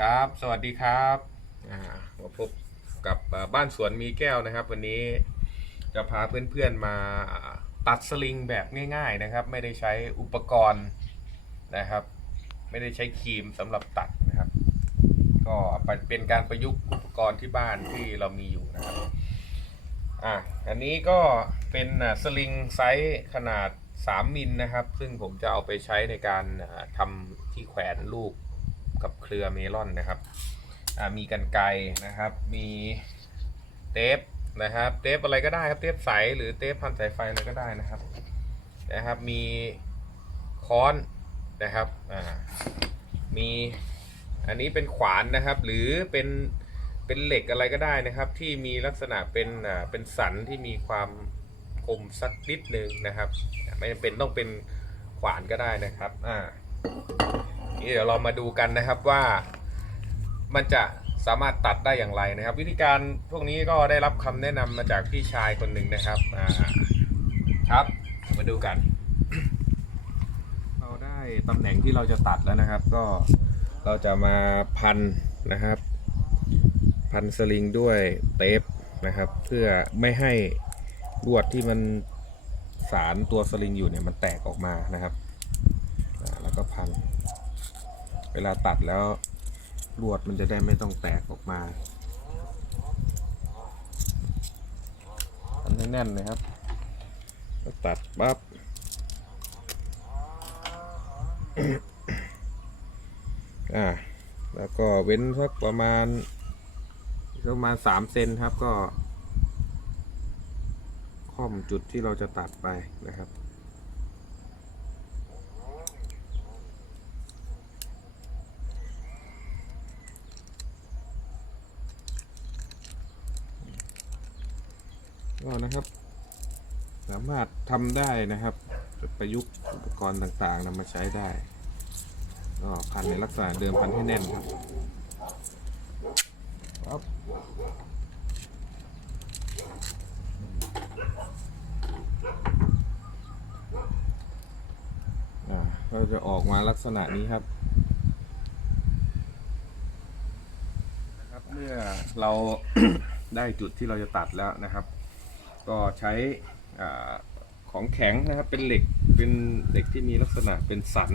ครับ สวัสดีครับอ่ามาพบกับบ้านสวนมีแก้วนะครับ วันนี้จะพาเพื่อนๆมาตัดสลิงแบบง่ายๆนะครับ ไม่ได้ใช้อุปกรณ์นะครับ ไม่ได้ใช้ครีมสำหรับตัดนะครับ ก็เป็นการประยุกต์อุปกรณ์ที่บ้านที่เรามีอยู่นะครับอะอันนี้ก็เป็นสลิงไซส์ขนาด 3 มิลนะครับ ซึ่งผมจะเอาไปใช้ในการทำที่แขวนลูก กับเครือเมลอนนะครับ มีกันไกนะครับ มีเทปนะครับเทปอะไรก็ได้ครับเทปใสหรือเทปพันสายไฟอะไรก็ได้นะครับนะครับ มีค้อนนะครับอ่ามีอันนี้เป็นขวานนะครับ หรือเป็นเป็นเหล็กอะไรก็ได้นะครับ ที่มีลักษณะเป็นอ่าเป็นสันที่มีความคมสักนิดนึงนะครับ ไม่จำเป็นต้องเป็นขวานก็ได้นะครับอ่า นี่เดี๋ยวเรามาดูกันนะครับว่ามันจะสามารถตัดได้อย่างไรนะครับ วิธีการพวกนี้ก็ได้รับคำแนะนำมาจากพี่ชายคนหนึ่งนะครับอ่าครับ มาดูกัน เราได้ตำแหน่งที่เราจะตัดแล้วนะครับ ก็เราจะมาพันนะครับ พันสลิงด้วยเทปนะครับ เพื่อไม่ให้ลวดที่มันสารตัวสลิงอยู่เนี่ยมันแตกออกมานะครับ แล้วก็พัน เวลาตัดแล้วลวดมันจะได้ไม่ต้องแตกออกมาทำให้แน่นเลยครับตัดปั๊บอ่า แล้วก็เว้นสักประมาณประมาณสามเซนครับก็ค่อมจุดที่เราจะตัดไปนะครับ ก็นะครับ สามารถทำได้นะครับประยุกต์อุปกรณ์ต่างๆนำมาใช้ได้ก็พันในลักษณะเดิมพันให้แน่นครับปั๊บก็จะออกมาลักษณะนี้ครับนะครับ เมื่อเราได้จุดที่เราจะตัดแล้วนะครับ ก็ใช้ของแข็งนะครับเป็นเหล็กเป็นเหล็กที่มีลักษณะเป็นสัน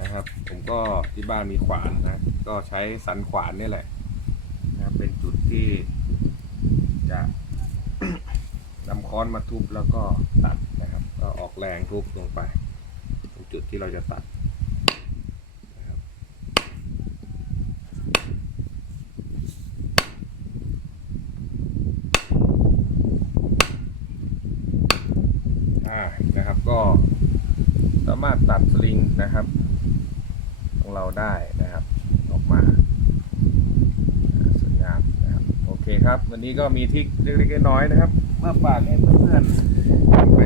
นะครับ ผมก็ที่บ้านมีขวานนะก็ใช้สันขวานนี่แหละนะเป็นจุดที่จะนำค้อนมาทุบแล้วก็ตัดนะครับ ก็ออกแรงทุบลงไปตรงจุดที่เราจะตัดนะครับ อ่า นะครับ ก็สามารถตัดสลิงนะครับ ของเราได้นะครับ ออกมาสวยงามนะครับ โอเคครับ วันนี้ก็มีทิกเล็กๆน้อยๆนะครับ มาฝากให้เพื่อนๆ